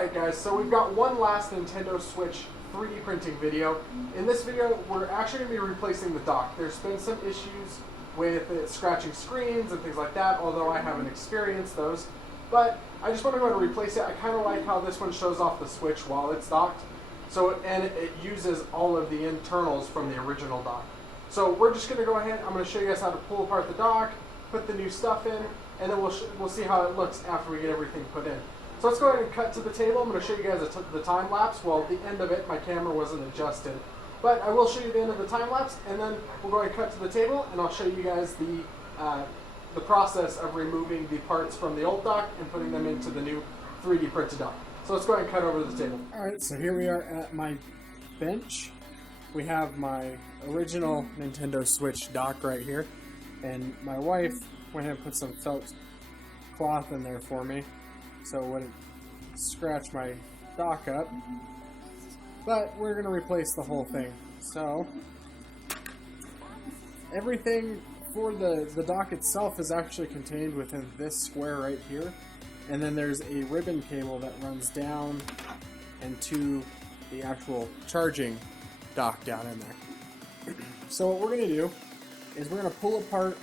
Alright guys, so we've got one last Nintendo Switch 3D printing video. In this video, we're actually going to be replacing the dock. There's been some issues with it scratching screens and things like that, although I haven't experienced those. But I just want to go ahead and replace it. I kind of like how this one shows off the Switch while it's docked. And it uses all of the internals from the original dock. So we're just going to go ahead, I'm going to show you guys how to pull apart the dock, put the new stuff in, and then we'll see how it looks after we get everything put in. So let's go ahead and cut to the table. I'm going to show you guys the time lapse. Well, the end of it, my camera wasn't adjusted. But I will show you the end of the time lapse, and then we'll go ahead and cut to the table, and I'll show you guys the process of removing the parts from the old dock and putting them into the new 3D printed dock. So let's go ahead and cut over to the table. Alright, so here we are at my bench. We have my original Nintendo Switch dock right here, and my wife went ahead and put some felt cloth in there for me so it wouldn't scratch my dock up. But we're going to replace the whole thing. So everything for the dock itself is actually contained within this square right here. And then there's a ribbon cable that runs down and to the actual charging dock down in there. So what we're going to do is we're going to pull apart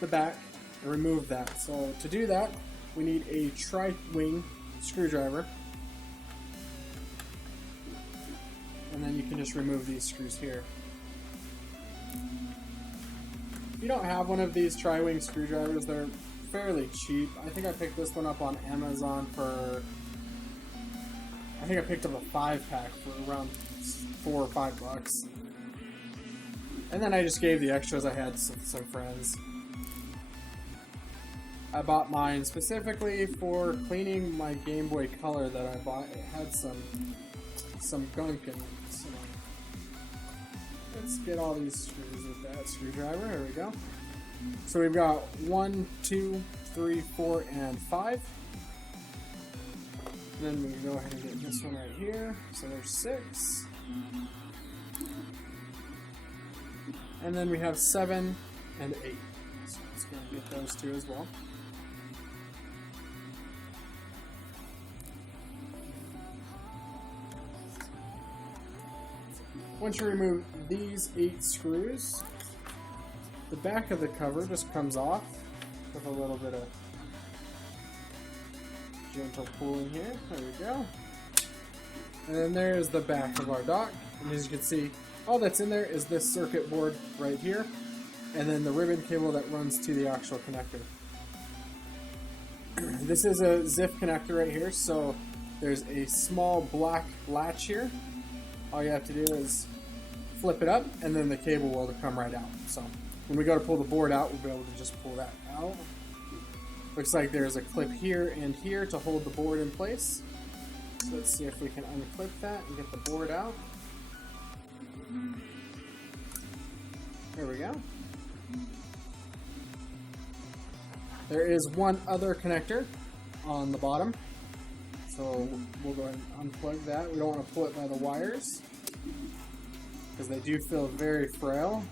the back and remove that. So to do that, we need a tri-wing screwdriver. And then you can just remove these screws here. If you don't have one of these tri-wing screwdrivers, they're fairly cheap. I think I picked this one up on Amazon for... I think I picked up a 5-pack for around $4 or $5. And then I just gave the extras I had to some friends. I bought mine specifically for cleaning my Game Boy Color that I bought. It had some gunk in it. So let's get all these screws with that screwdriver. There we go. So we've got 1, 2, 3, 4, and 5. And then we can go ahead and get this one right here. So there's 6. And then we have 7 and 8. So let's go and get those two as well. Once you remove these 8 screws, the back of the cover just comes off with a little bit of gentle pulling here. There we go. And then there's the back of our dock. And as you can see, all that's in there is this circuit board right here, and then the ribbon cable that runs to the actual connector. This is a ZIF connector right here, so there's a small black latch here. All you have to do is flip it up, and then the cable will come right out. So when we go to pull the board out, we'll be able to just pull that out. Looks like there's a clip here and here to hold the board in place. So let's see if we can unclip that and get the board out. There we go. There is one other connector on the bottom. So we'll go ahead and unplug that. We don't want to pull it by the wires because they do feel very frail.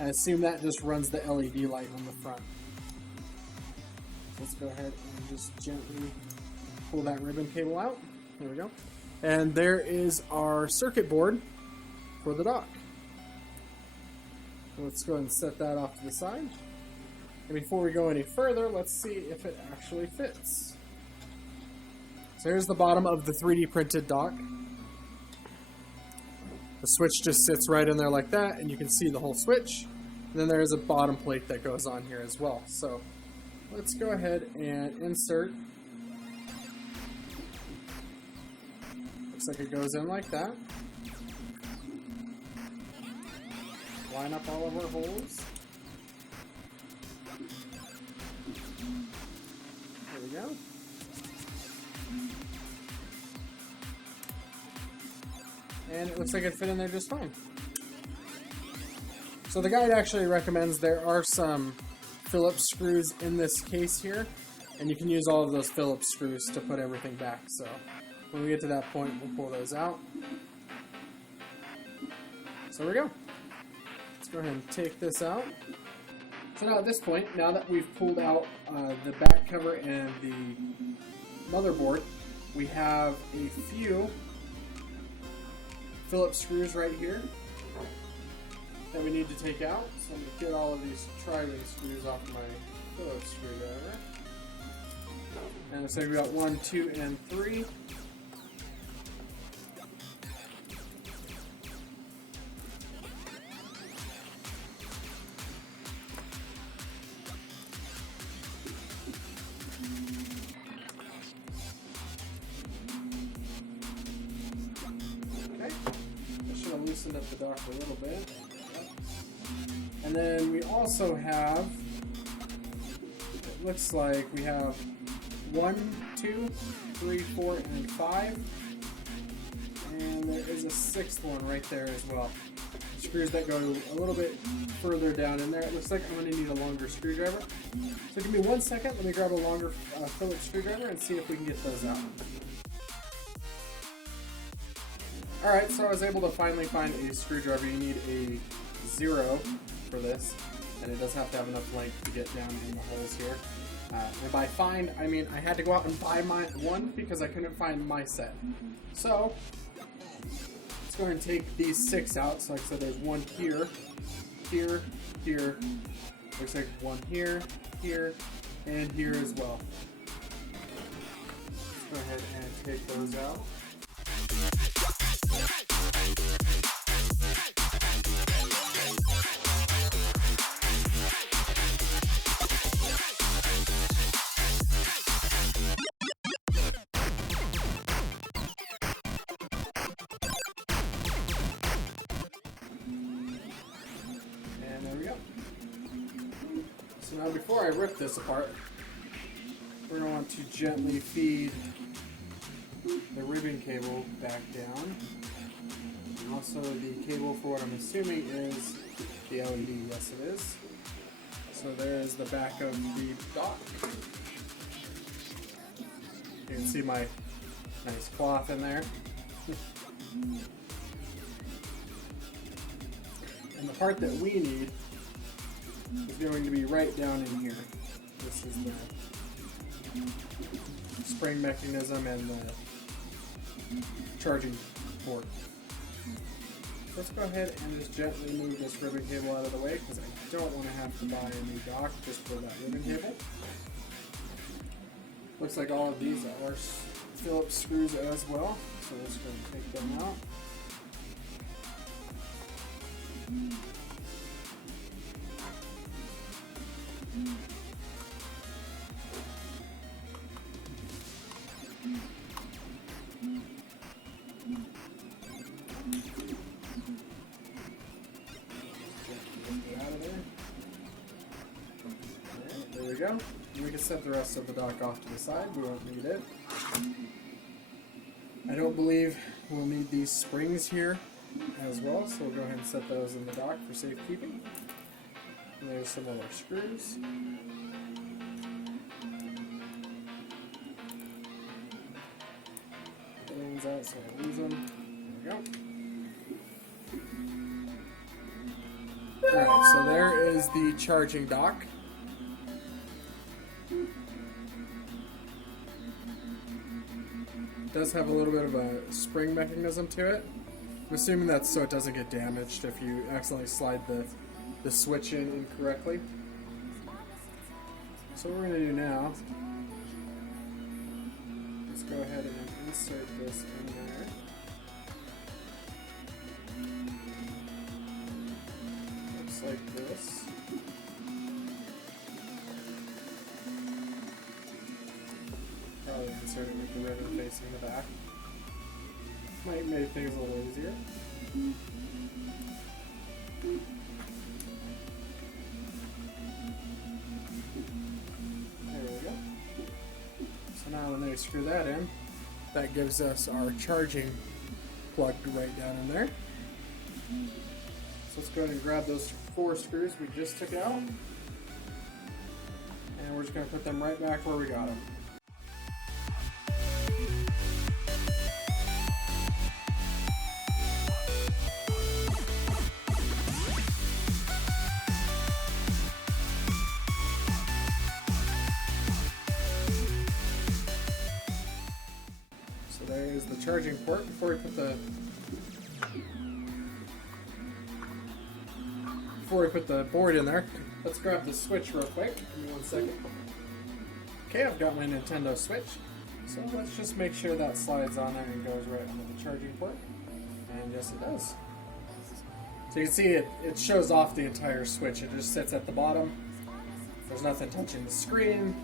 I assume that just runs the LED light on the front. Let's go ahead and just gently pull that ribbon cable out. There we go. And there is our circuit board for the dock. So let's go ahead and set that off to the side. And before we go any further, let's see if it actually fits. So here's the bottom of the 3D printed dock. The switch just sits right in there like that, and you can see the whole switch. And then there is a bottom plate that goes on here as well. So let's go ahead and insert. Looks like it goes in like that. Line up all of our holes. There we go. And it looks like it fit in there just fine. So the guide actually recommends there are some Phillips screws in this case here, and you can use all of those Phillips screws to put everything back. So when we get to that point, we'll pull those out. So there we go. Let's go ahead and take this out. So now at this point, now that we've pulled out the back cover and the motherboard, we have a few Phillips screws right here that we need to take out. So I'm going to get all of these tri-ring screws off my Phillips screwdriver. And looks like we got 1, 2, and 3. Okay, I should have loosened up the dock a little bit. And then we also have, it looks like we have 1, 2, 3, 4, and 5. And there is a 6th one right there as well. Screws that go a little bit further down in there. It looks like I'm going to need a longer screwdriver. So give me 1 second. Let me grab a longer Phillips screwdriver and see if we can get those out. Alright, so I was able to finally find a screwdriver. You need a 0 for this, and it does have to have enough length to get down in the holes here. And by find, I mean I had to go out and buy my one because I couldn't find my set. So let's go ahead and take these 6 out. So like I said, there's 1 here, here, here. Looks like 1 here, here, and here as well. Let's go ahead and take those out. So now before I rip this apart, we're going to want to gently feed the ribbon cable back down. And also the cable for what I'm assuming is the LED. Yes, it is. So there's the back of the dock. You can see my nice cloth in there. And the part that we need is going to be right down in here. This is the spring mechanism and the charging port. Let's go ahead and just gently move this ribbon cable out of the way because I don't want to have to buy a new dock just for that ribbon cable. Looks like all of these are Phillips screws as well, so let's go and take them out. There we go. And we can set the rest of the dock off to the side. We won't need it. I don't believe we'll need these springs here as well, so we'll go ahead and set those in the dock for safekeeping. And there's some other screws. Get the ones out so I lose them. There we go. Alright, so there is the charging dock. It does have a little bit of a spring mechanism to it. I'm assuming that's so it doesn't get damaged if you accidentally slide the switch in incorrectly. So what we're going to do now, let's go ahead and insert this in there. Looks like this. Probably insert it with the ribbon facing the back. Might make things a little easier. There we go. So now when they screw that in, that gives us our charging plug right down in there. So let's go ahead and grab those 4 screws we just took out. And we're just going to put them right back where we got them. charging port before we put the board in there. Let's grab the Switch real quick. Give me 1 second. Okay, I've got my Nintendo Switch. So let's just make sure that slides on there and goes right onto the charging port. And yes, it does. So you can see it shows off the entire Switch. It just sits at the bottom. There's nothing touching the screen.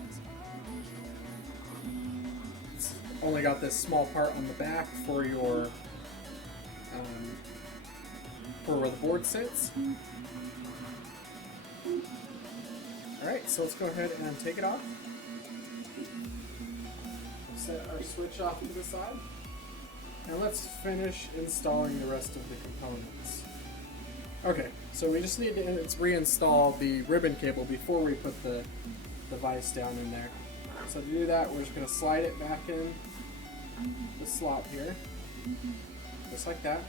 It's only got this small part on the back for your for where the board sits. Alright, so let's go ahead and take it off. Set our Switch off to the side. And let's finish installing the rest of the components. Okay, so we just need to reinstall the ribbon cable before we put the device down in there. So to do that, we're just going to slide it back in the slot here, just like that.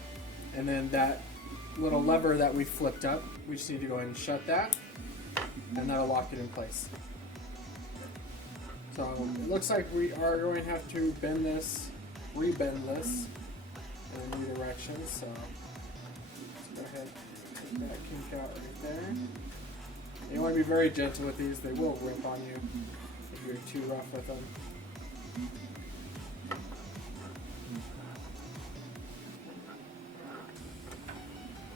And then that little lever that we flipped up, we just need to go ahead and shut that, and that'll lock it in place. So it looks like we are going to have to bend this, rebend this in a new direction. So let's go ahead and take that kink out right there. You want to be very gentle with these; they will rip on you if you're too rough with them.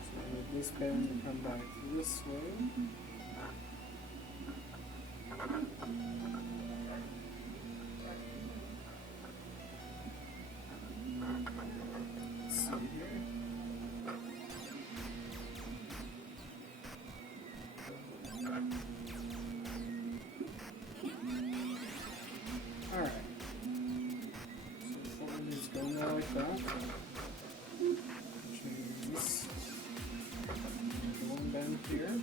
So with this bend, come back this way. Alright. So what we need is go there like that. Which means one bend here.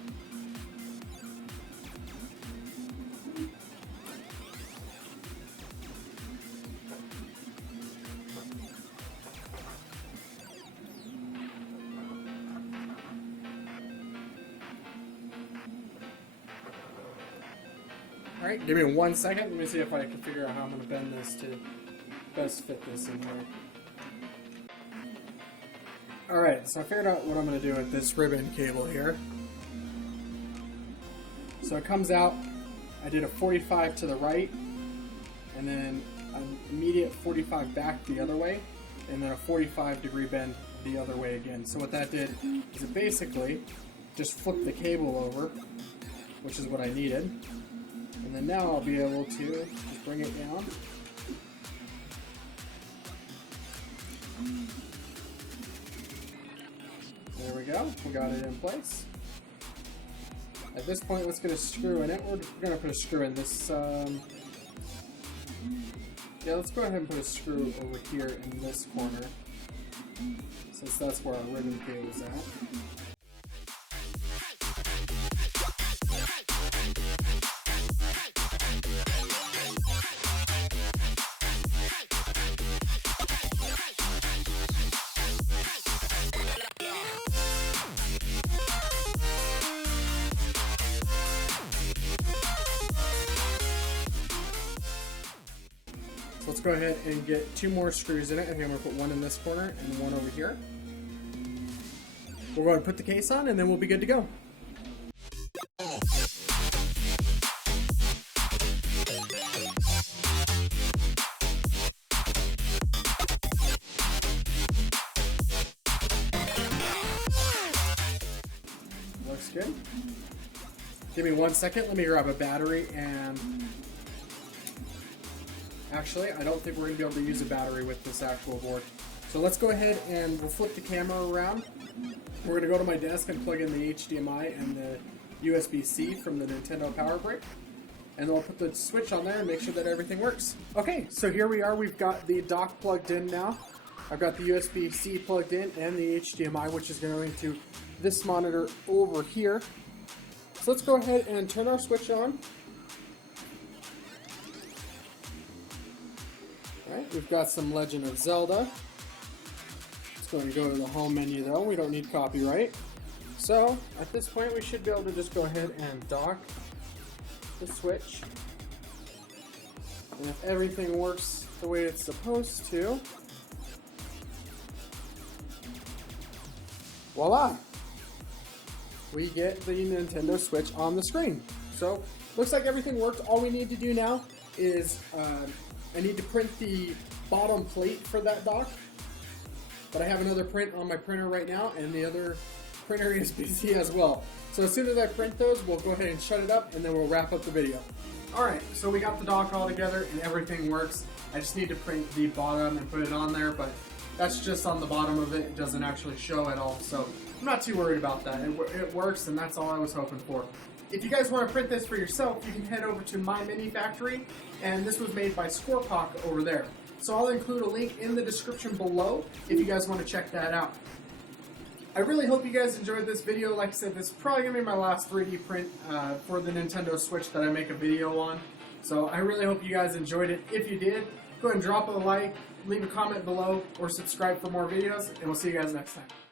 Alright, give me 1 second. Let me see if I can figure out how I'm going to bend this to best fit this in here. Alright, so I figured out what I'm going to do with this ribbon cable here. So it comes out, I did a 45 to the right, and then an immediate 45 back the other way, and then a 45-degree bend the other way again. So what that did is it basically just flipped the cable over, which is what I needed. And then now I'll be able to just bring it down. There we go. We got it in place. At this point, let's get a screw in it. We're going to put a screw in this. Yeah, let's go ahead and put a screw over here in this corner, since that's where our ribbon cable is at. Let's go ahead and get 2 more screws in it. I think I'm going to put one in this corner and one over here. We're going to put the case on and then we'll be good to go. Looks good. Give me 1 second. Let me grab a battery and... Actually, I don't think we're going to be able to use a battery with this actual board. So let's go ahead and we'll flip the camera around. We're going to go to my desk and plug in the HDMI and the USB-C from the Nintendo Power Brick. And then I'll put the switch on there and make sure that everything works. Okay, so here we are. We've got the dock plugged in now. I've got the USB-C plugged in and the HDMI, which is going to this monitor over here. So let's go ahead and turn our switch on. Alright, we've got some Legend of Zelda. Let's go and go to the home menu though. We don't need copyright. So, at this point we should be able to just go ahead and dock the switch. And if everything works the way it's supposed to, voila, we get the Nintendo Switch on the screen. So looks like everything worked. All we need to do now is I need to print the bottom plate for that dock, but I have another print on my printer right now, and the other printer is busy as well. So as soon as I print those, we'll go ahead and shut it up, and then we'll wrap up the video. Alright, so we got the dock all together and everything works. I just need to print the bottom and put it on there, but that's just on the bottom of it. It doesn't actually show at all, so I'm not too worried about that. It works, and that's all I was hoping for. If you guys want to print this for yourself, you can head over to MyMiniFactor, and this was made by Scorpock over there. So I'll include a link in the description below if you guys want to check that out. I really hope you guys enjoyed this video. Like I said, this is probably going to be my last 3D print for the Nintendo Switch that I make a video on. So I really hope you guys enjoyed it. If you did, go ahead and drop a like, leave a comment below, or subscribe for more videos, and we'll see you guys next time.